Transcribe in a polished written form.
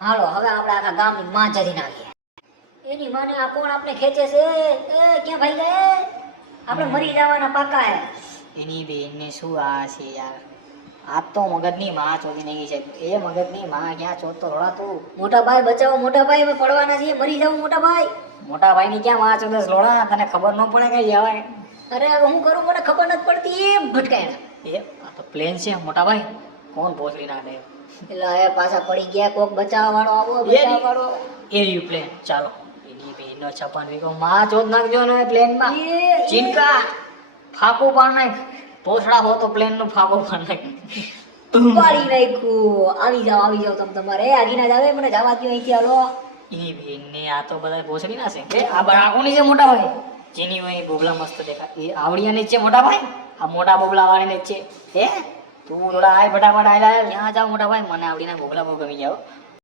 હાલો હવે આપણે આખા ગામની માં જરી નાખીએ. એની માને આ કોણ આપણે ખેંચે છે? એ ક્યાં ભાઈ ગયા? આપણે મરી જવાના પાકા હે. એની બેનને શું આ છે યાર, આ તો મગજની માં ચોરી નહીં છે. એ મગજની માં ક્યાં ચોરતો થોડા તું. મોટા ભાઈ બચાવો, મોટા ભાઈ અમે પડવાના છીએ, મરી જાવ મોટા ભાઈ. મોટા ભાઈની ક્યાં માં ચોદસ લોડા, તને ખબર ન પડે કઈ જવાય. અરે હવે હું કરું મને ખબર નથી પડતી. એમ ભટકાયા. એ આ તો પ્લેન છે મોટા ભાઈ, કોણ ભોસડી નાખે. એટલે એ પાછા પડી ગયા. કોક બચાવવા વાળો આવો, બચાવવા વાળો. એ રહ્યું પ્લેન, ચાલો. એની બેનનો 56 વીઘો માં ચોદ નાખજો ને પ્લેનમાં. ચીનકા ફાકું પાડ નાખ. ભોસડા હો તો પ્લેન નું ફાકું પાડ નાખ. પાડી નાખ્યું. આવી જાવ તમે તમારે. આગીના જાવે મને જવા દો અહીંથી. હાલો એની બેનને આ તો બધા ભોસડી ના છે. એ આ બરાકોની છે મોટા ભાઈ. જેની હોય બોબલા મસ્ત દેખાય. એ આવડિયાની જ છે મોટા ભાઈ. આ મોટા બોબલા વાળીને જ છે. હે તું થોડા આય ફટાફટ આય. ક્યાં જાવ મોટા ભાઈ, મને આવડીના બોબલા બહુ ગમી જાવ.